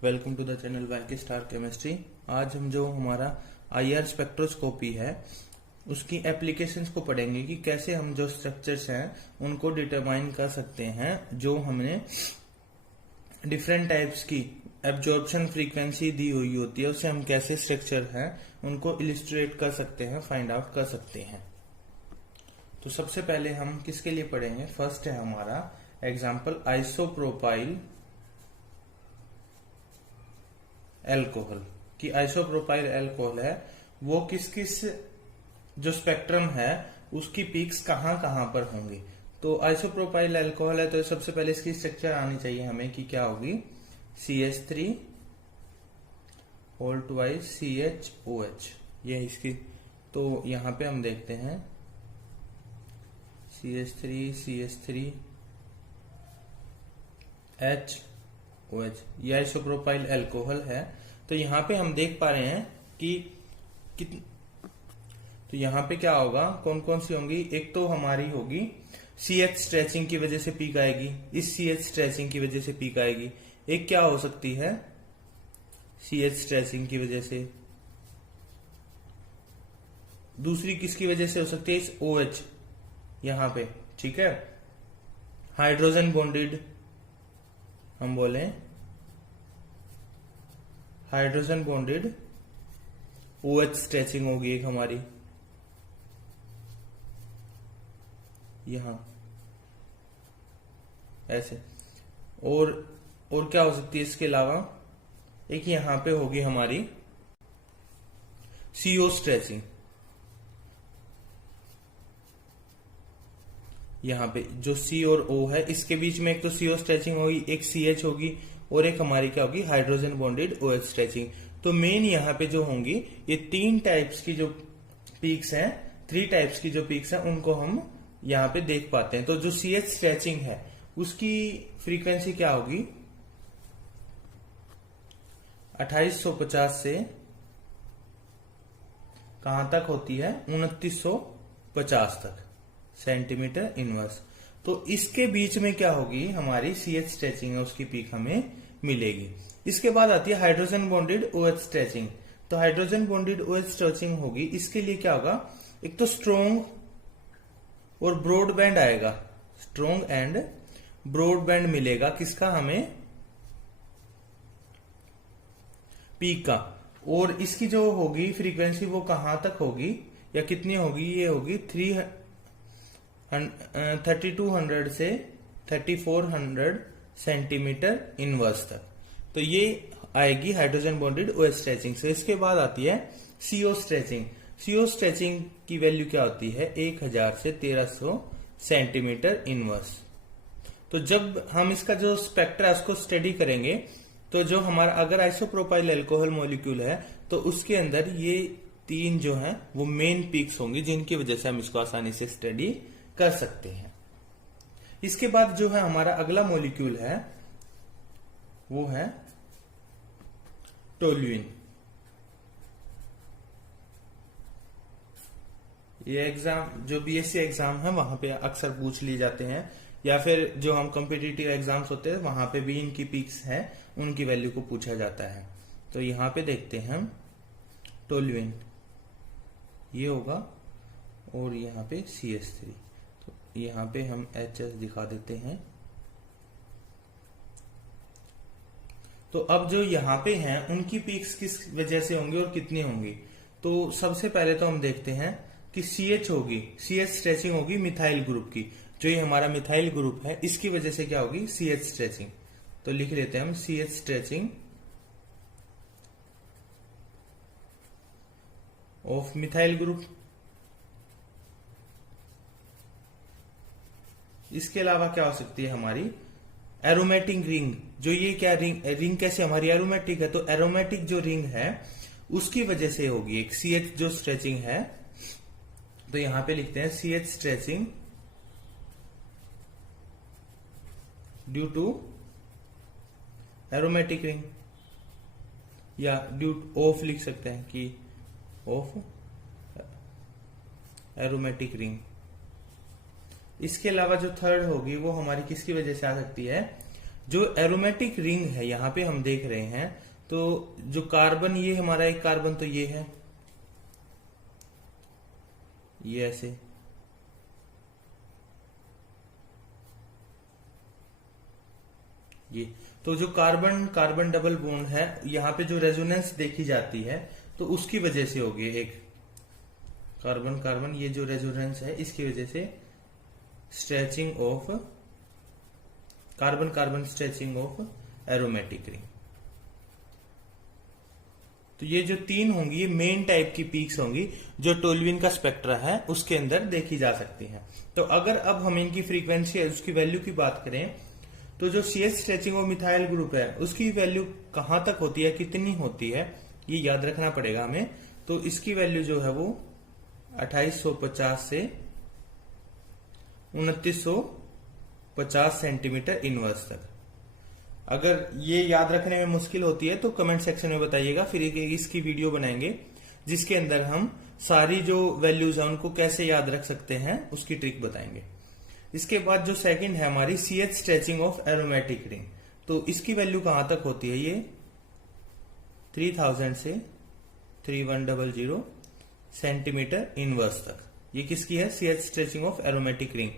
Welcome to the channel Y K star chemistry. आज हम जो हमारा आईआर स्पेक्ट्रोस्कोपी है उसकी एप्लीकेशंस को पढ़ेंगे कि कैसे हम जो स्ट्रक्चर्स हैं उनको डिटरमाइन कर सकते हैं। जो हमने डिफरेंट टाइप्स की एब्जॉर्प्शन फ्रीक्वेंसी दी हुई होती है उससे हम कैसे स्ट्रक्चर हैं उनको इलिस्ट्रेट कर सकते हैं, फाइंड आउट कर सकते हैं। तो सबसे पहले हम किसके लिए पढ़ेंगे, फर्स्ट है हमारा एग्जाम्पल आइसोप्रोपाइल एल्कोहल। कि आइसोप्रोपाइल एल्कोहल है वो किस किस जो स्पेक्ट्रम है उसकी पीक्स कहां कहां पर होंगी। तो आइसोप्रोपाइल एल्कोहल है तो सबसे पहले इसकी स्ट्रक्चर आनी चाहिए हमें कि क्या होगी, CH3 होल ट्वाइस CHOH, ये इसकी। तो यहां पे हम देखते हैं CH3 HOH, ये आइसोप्रोपाइल एल्कोहल है। तो यहां पे हम देख पा रहे हैं कि तो यहां पे क्या होगा, कौन कौन सी होंगी। एक तो हमारी होगी CH स्ट्रेचिंग की वजह से पीक आएगी, इस CH स्ट्रेचिंग की वजह से पीक आएगी। एक क्या हो सकती है CH स्ट्रेचिंग की वजह से, दूसरी किसकी वजह से हो सकती है, इस OH यहां पे, ठीक है। हाइड्रोजन बॉन्डेड, हम बोले हाइड्रोजन बॉन्डेड OH स्ट्रेचिंग होगी एक हमारी यहां ऐसे। और क्या हो सकती है इसके अलावा, एक यहां पे होगी हमारी CO स्ट्रेचिंग। यहां पे जो C और O है इसके बीच में एक तो CO स्ट्रेचिंग होगी, एक CH होगी और एक हमारी क्या होगी हाइड्रोजन बॉन्डेड OH स्ट्रेचिंग। तो मेन यहां पे जो होंगी ये तीन टाइप्स की जो पीक्स हैं, थ्री टाइप्स की जो पीक्स हैं उनको हम यहां पे देख पाते हैं। तो जो CH स्ट्रेचिंग है उसकी फ्रीक्वेंसी क्या होगी 2850 से कहां तक होती है 2950 तक सेंटीमीटर इनवर्स। तो इसके बीच में क्या होगी हमारी CH स्ट्रेचिंग है उसकी पीक हमें मिलेगी। इसके बाद आती है हाइड्रोजन बॉन्डेड OH स्ट्रेचिंग। तो हाइड्रोजन बॉन्डेड OH स्ट्रेचिंग होगी, इसके लिए क्या होगा, एक तो स्ट्रोंग और ब्रॉड बैंड आएगा, स्ट्रोंग एंड ब्रॉड बैंड मिलेगा किसका हमें, पीक का। और इसकी जो होगी फ्रीक्वेंसी वो कहां तक होगी या कितनी होगी, ये होगी 3200 से 3400 सेंटीमीटर इनवर्स तक। तो ये आएगी हाइड्रोजन बॉन्डेड OH स्ट्रेचिंग से। इसके बाद आती है CO स्ट्रेचिंग। CO स्ट्रेचिंग की वैल्यू क्या होती है 1000 से 1300 सेंटीमीटर इनवर्स। तो जब हम इसका जो स्पेक्ट्रा है उसको स्टडी करेंगे तो जो हमारा अगर आइसोप्रोपाइल एल्कोहल मॉलिक्यूल है तो उसके अंदर ये तीन जो है वो मेन पीक्स होंगी जिनकी वजह से हम इसको आसानी से स्टडी कर सकते हैं। इसके बाद जो है हमारा अगला मॉलिक्यूल है वो है टोल्यूइन। ये एग्जाम जो BSc एग्जाम है वहां पे अक्सर पूछ लिए जाते हैं, या फिर जो हम कॉम्पिटिटिव एग्जाम्स होते हैं वहां पे भी इनकी पीक्स है उनकी वैल्यू को पूछा जाता है। तो यहां पे देखते हैं हम टोल्यूइन ये होगा और यहां पे CH3। तो यहां पे हम HS दिखा देते हैं। तो अब जो यहां पे हैं उनकी पीक्स किस वजह से होंगी और कितनी होंगी। तो सबसे पहले तो हम देखते हैं कि CH होगी, CH स्ट्रेचिंग होगी मिथाइल ग्रुप की। जो ये हमारा मिथाइल ग्रुप है इसकी वजह से क्या होगी CH स्ट्रेचिंग। तो लिख लेते हैं हम CH stretching of methyl group. इसके अलावा क्या हो सकती है हमारी एरोमेटिक रिंग। जो ये क्या रिंग कैसे हमारी एरोमेटिक है, तो एरोमेटिक जो रिंग है उसकी वजह से होगी एक CH जो स्ट्रेचिंग है। तो यहां पे लिखते हैं CH stretching due to aromatic ring, या ड्यू ऑफ लिख सकते हैं कि ऑफ एरोमेटिक रिंग। इसके अलावा जो थर्ड होगी वो हमारी किसकी वजह से आ सकती है, जो एरोमेटिक रिंग है यहाँ पे हम देख रहे हैं, तो जो कार्बन, ये हमारा एक कार्बन तो ये है, ये ऐसे, ये तो जो कार्बन कार्बन डबल बॉन्ड है, यहाँ पे जो रेजोनेंस देखी जाती है तो उसकी वजह से होगी, एक कार्बन कार्बन ये जो रेजोनेंस है इसकी वजह से stretching of carbon carbon stretching of aromatic ring. तो ये जो तीन होंगी ये मेन टाइप की पीक्स होंगी जो टोल्यूइन का स्पेक्ट्रा है उसके अंदर देखी जा सकती हैं। तो अगर अब हम इनकी फ्रीक्वेंसी उसकी वैल्यू की बात करें तो जो CH stretching of methyl group है उसकी वैल्यू कहां तक होती है, कितनी होती है, ये याद रखना पड़ेगा हमें। तो इसकी वैल्यू जो है वो 2850 से 2950 सेंटीमीटर इनवर्स तक। अगर ये याद रखने में मुश्किल होती है तो कमेंट सेक्शन में बताइएगा, फिर इसकी वीडियो बनाएंगे जिसके अंदर हम सारी जो वैल्यूज है उनको कैसे याद रख सकते हैं उसकी ट्रिक बताएंगे। इसके बाद जो सेकंड है हमारी CH stretching of aromatic ring, तो इसकी वैल्यू कहां तक होती है, ये 3000 से 3100 सेंटीमीटर इनवर्स तक। ये किसकी है, CH stretching of aromatic ring.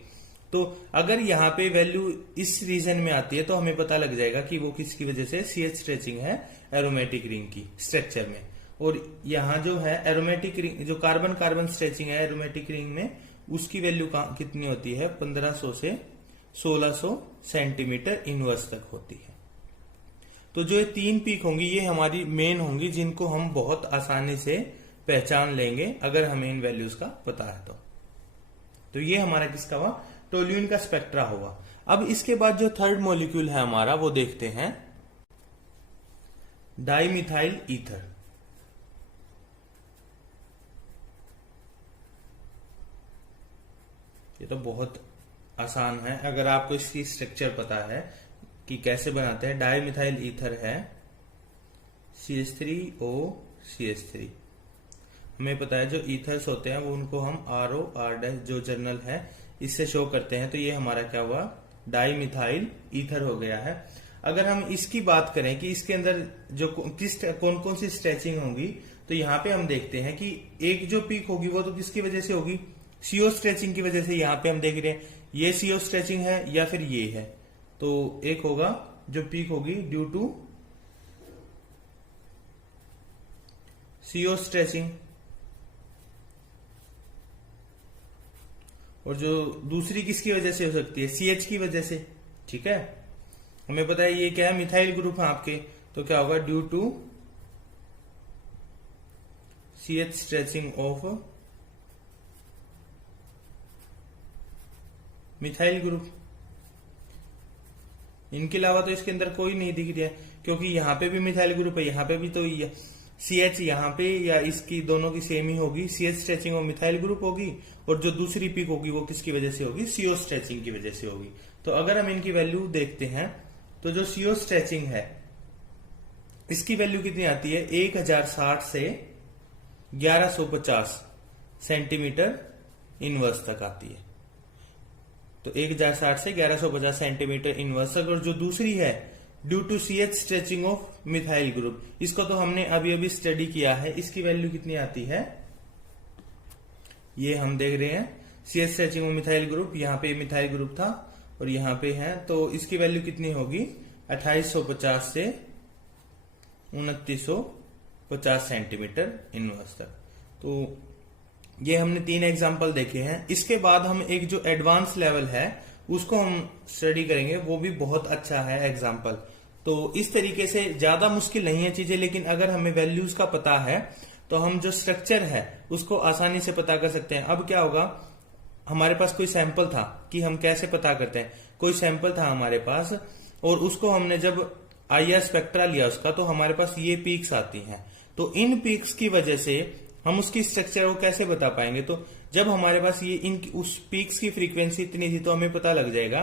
तो अगर यहाँ पे वैल्यू इस रीजन में आती है तो हमें पता लग जाएगा कि वो किसकी वजह से CH स्ट्रेचिंग है एरोमेटिक रिंग की स्ट्रक्चर में। और यहाँ जो है एरोमेटिक रिंग, जो कार्बन कार्बन स्ट्रेचिंग है एरोमेटिक रिंग में, उसकी वैल्यू कितनी होती है, 1500 से 1600 सेंटीमीटर इनवर्स तक होती है। तो जो ये तीन पीक होंगी ये हमारी मेन होंगी जिनको हम बहुत आसानी से पहचान लेंगे अगर हमें इन वैल्यूज का पता है तो ये हमारा किसका हुआ, टोल्यूइन का स्पेक्ट्रा हुआ। अब इसके बाद जो थर्ड मॉलिक्यूल है हमारा वो देखते हैं, डाइमिथाइल ईथर। ये तो बहुत आसान है अगर आपको इसकी स्ट्रक्चर पता है कि कैसे बनाते हैं। डाइमिथाइल ईथर है CH3OCH3। हमें पता है जो ईथर्स होते हैं वो उनको हम RO जो जर्नल है इससे शो करते हैं। तो ये हमारा क्या हुआ, डाइमिथाइल ईथर हो गया है। अगर हम इसकी बात करें कि इसके अंदर जो कौन कौन सी स्ट्रेचिंग होगी, तो यहाँ पे हम देखते हैं कि एक जो पीक होगी वो तो किसकी वजह से होगी, CO स्ट्रेचिंग की वजह से। यहाँ पे हम देख रहे हैं ये CO स्ट्रेचिंग है या फिर ये है, तो एक होगा जो पीक होगी ड्यू टू CO स्ट्रेचिंग, और जो दूसरी किसकी वजह से हो सकती है, CH की वजह से। ठीक है, हमें पता है ये क्या है, मिथाइल ग्रुप है आपके, तो क्या होगा, due to CH stretching of methyl group. इनके अलावा तो इसके अंदर कोई नहीं दिख रहा है क्योंकि यहाँ पे भी मिथाइल ग्रुप है, यहाँ पे भी, तो CH यहाँ पे या इसकी दोनों की सेम ही होगी, CH स्ट्रेचिंग और मिथाइल ग्रुप होगी, और जो दूसरी पीक होगी वो किसकी वजह से होगी, CO स्ट्रेचिंग की वजह से होगी। तो अगर हम इनकी वैल्यू देखते हैं तो जो CO स्ट्रेचिंग है इसकी वैल्यू कितनी आती है, 1060 से 1150 सेंटीमीटर इनवर्स तक आती है। तो 1060 से 1150 सेंटीमीटर इनवर्स तक। और जो दूसरी है due to CH stretching of methyl group, इसको तो हमने अभी अभी स्टडी किया है, इसकी वैल्यू कितनी आती है, ये हम देख रहे हैं CH stretching of methyl group, यहाँ पे मिथाइल ग्रुप था और यहाँ पे है, तो इसकी वैल्यू कितनी होगी, 2850 से 2950 सेंटीमीटर इनवर्स तक। तो ये हमने 3 एग्जाम्पल देखे हैं। इसके बाद हम एक जो एडवांस लेवल है उसको हम स्टडी करेंगे, वो भी बहुत अच्छा है एग्जाम्पल। तो इस तरीके से ज्यादा मुश्किल नहीं है चीजें, लेकिन अगर हमें वैल्यूज का पता है तो हम जो स्ट्रक्चर है उसको आसानी से पता कर सकते हैं। अब क्या होगा, हमारे पास कोई सैंपल था कि हम कैसे पता करते हैं, कोई सैंपल था हमारे पास और उसको हमने जब IR स्पेक्ट्रा लिया उसका, तो हमारे पास ये पीक्स आती हैं। तो इन पीक्स की वजह से हम उसकी स्ट्रक्चर को कैसे बता पाएंगे, तो जब हमारे पास ये उस पीक्स की फ्रीक्वेंसी इतनी थी तो हमें पता लग जाएगा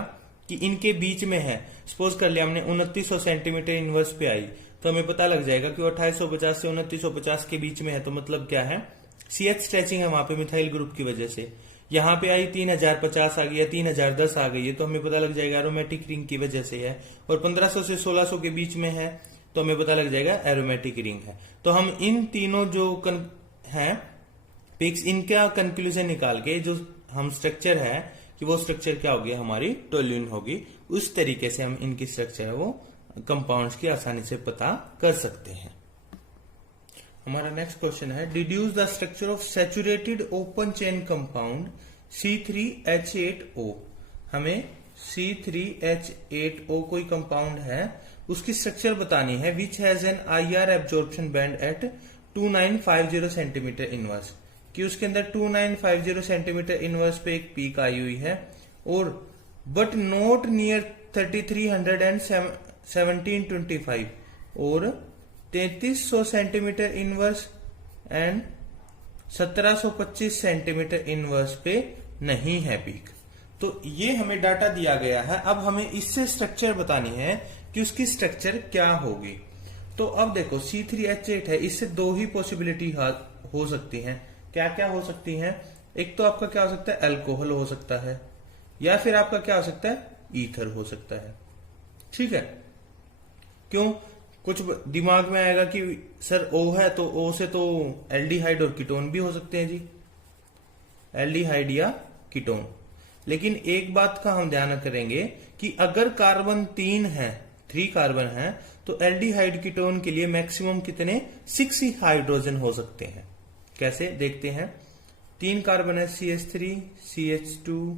कि इनके बीच में है। सपोज कर लिया हमने 2900 सेंटीमीटर इनवर्स पे आई, तो हमें पता लग जाएगा कि 2850 से 2950 के बीच में है, तो मतलब क्या है, CH स्ट्रेचिंग है वहां पे मिथाइल ग्रुप की वजह से। यहाँ पे आई 3050 आ गई है, 3010 आ गई है, तो हमें पता लग जाएगा एरोमेटिक रिंग की वजह से है। और 1500 से 1600 के बीच में है तो हमें पता लग जाएगा एरोमेटिक रिंग है। तो हम इन तीनों जो हैं पिक्स, इनका कंक्लूजन निकाल के जो हम स्ट्रक्चर है कि वो स्ट्रक्चर क्या होगी, हमारी टोल्यूइन होगी। उस तरीके से हम इनकी स्ट्रक्चर है वो कंपाउंड्स की आसानी से पता कर सकते हैं। हमारा नेक्स्ट क्वेश्चन है, deduce the structure of saturated open chain compound C3H8O। हमें C3H8O कोई कंपाउंड है, उसकी स्ट्रक्चर बतानी है, which has an IR absorption band at 2950 centimeter inverse, कि उसके अंदर 2950 सेंटीमीटर इनवर्स पे एक पीक आई हुई है, और बट नॉट नियर 3300 एंड 1725, और 3300 centimeter inverse and 1725 centimetre inverse पे नहीं है पीक। तो ये हमें डाटा दिया गया है। अब हमें इससे स्ट्रक्चर बतानी है कि उसकी स्ट्रक्चर क्या होगी। तो अब देखो C3H8 है, इससे दो ही पॉसिबिलिटी हो सकती हैं। क्या क्या हो सकती हैं? एक तो आपका क्या हो सकता है, अल्कोहल हो सकता है, या फिर आपका क्या हो सकता है, ईथर हो सकता है। ठीक है, क्यों? कुछ दिमाग में आएगा कि सर O है तो O से तो एल्डिहाइड और कीटोन भी हो सकते हैं जी, एल्डिहाइड या कीटोन। लेकिन एक बात का हम ध्यान करेंगे कि अगर कार्बन 3 कार्बन है तो एल्डिहाइड कीटोन के लिए मैक्सिमम कितने 6 ही हाइड्रोजन हो सकते हैं। कैसे देखते हैं, 3 कार्बन है, CH3 CH2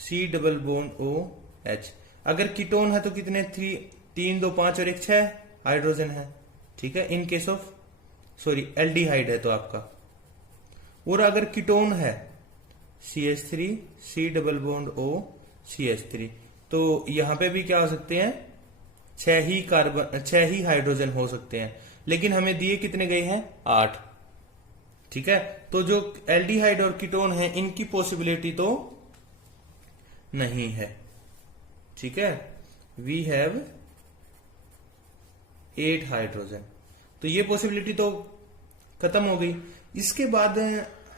C double bond OH। अगर कीटोन है तो कितने 3 2 5 और 1 6 हाइड्रोजन है। ठीक है, इन केस ऑफ एल्डिहाइड है तो आपका। और अगर कीटोन है CH3 C double bond O CH3, तो यहां पे भी क्या हो सकते हैं, 6 ही हाइड्रोजन हो सकते हैं। लेकिन हमें दिए कितने गए हैं, 8। ठीक है, तो जो एल्डिहाइड और कीटोन है इनकी पॉसिबिलिटी तो नहीं है। ठीक है, वी हैव 8 हाइड्रोजन, तो ये पॉसिबिलिटी तो खत्म हो गई। इसके बाद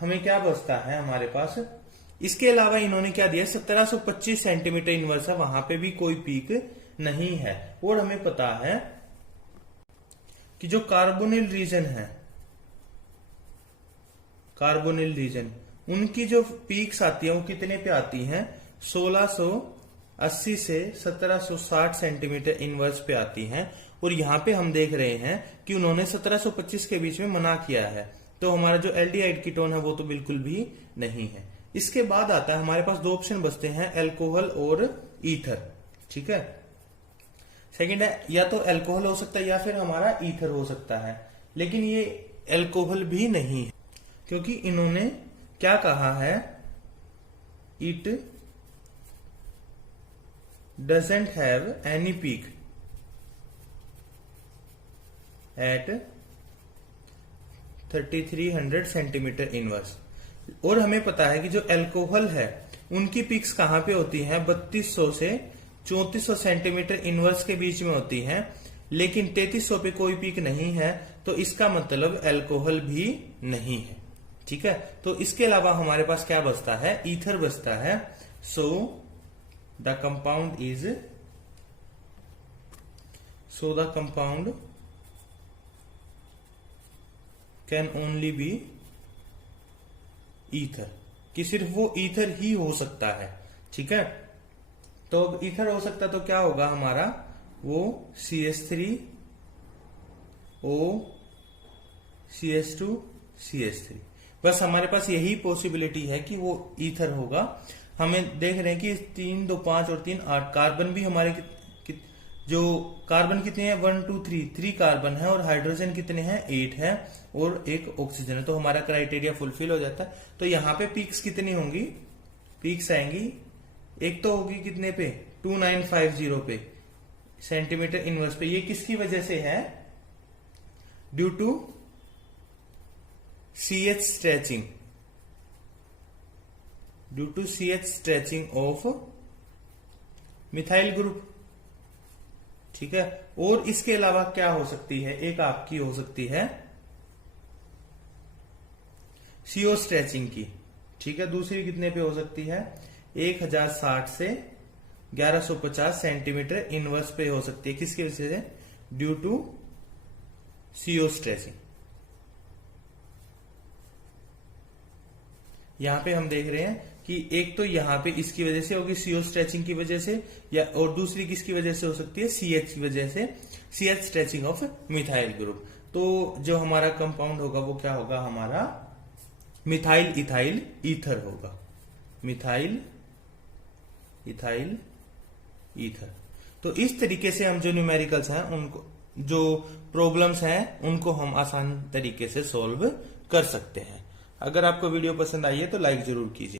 हमें क्या बचता है हमारे पास, इसके अलावा इन्होंने क्या दिया, 1725 सेंटीमीटर इनवर्स है, वहां पे भी कोई पीक नहीं है। और हमें पता है कि जो कार्बोनिल रीजन है, कार्बोनिल रीजन, उनकी जो पीक्स आती है वो कितने पे आती हैं, 1680 से 1760 सेंटीमीटर इनवर्स पे आती हैं। और यहां पे हम देख रहे हैं कि उन्होंने 1725 के बीच में मना किया है, तो हमारा जो एल्डिहाइड कीटोन है वो तो बिल्कुल भी नहीं है। इसके बाद आता है हमारे पास 2 ऑप्शन बचते हैं, अल्कोहल और ईथर। ठीक है, सेकंड है, या तो अल्कोहल हो सकता है या फिर हमारा ईथर हो सकता है। लेकिन ये अल्कोहल भी नहीं है, क्योंकि इन्होंने क्या कहा है, it doesn't have any peak at 3300 centimeter inverse. और हमें पता है कि जो अल्कोहल है उनकी पीक्स कहां पे होती हैं, 3200 से 3400 सेंटीमीटर इनवर्स के बीच में होती हैं। लेकिन 3300 पे कोई पीक नहीं है, तो इसका मतलब अल्कोहल भी नहीं है। ठीक है, तो इसके अलावा हमारे पास क्या बचता है, ईथर बचता है। So the compound can only be ether, कि सिर्फ वो ईथर ही हो सकता है। ठीक है, तो अब ईथर हो सकता तो क्या होगा हमारा, वो CH3 O CH2 CH3, बस हमारे पास यही पॉसिबिलिटी है कि वो ईथर होगा। हमें देख रहे हैं कि 3 2 5 और 3 8 कार्बन भी हमारे जो कार्बन कितने हैं, 1 2 3 कार्बन है, और हाइड्रोजन कितने हैं, 8 है, और एक ऑक्सीजन है। तो हमारा क्राइटेरिया फुलफिल हो जाता है। तो यहाँ पे पीक्स कितनी होंगी, पीक्स आएंगी, एक तो होगी कितने पे, 2950 पे सेंटीमीटर इनवर्स पे। ये किसकी वजह से है, due to CH stretching of methyl group. ठीक है, और इसके अलावा क्या हो सकती है, एक आपकी हो सकती है CO स्ट्रेचिंग की। ठीक है। दूसरी कितने पे हो सकती है, 1060 से 1150 सेंटीमीटर इनवर्स पे हो सकती है। किसकी वजह से, ड्यू टू CO स्ट्रेचिंग। यहां पे हम देख रहे हैं कि एक तो यहां पे इसकी वजह से होगी CO स्ट्रेचिंग की वजह से, या और दूसरी किसकी वजह से हो सकती है, CH की वजह से, CH stretching of methyl group. तो जो हमारा कंपाउंड होगा वो क्या होगा, हमारा मिथाइल इथाइल ईथर होगा, मिथाइल इथाइल ईथर। तो इस तरीके से हम जो न्यूमेरिकल्स हैं उनको, जो प्रॉब्लम्स हैं उनको हम आसान तरीके से सॉल्व कर सकते हैं। अगर आपको वीडियो पसंद आई है तो लाइक जरूर कीजिए।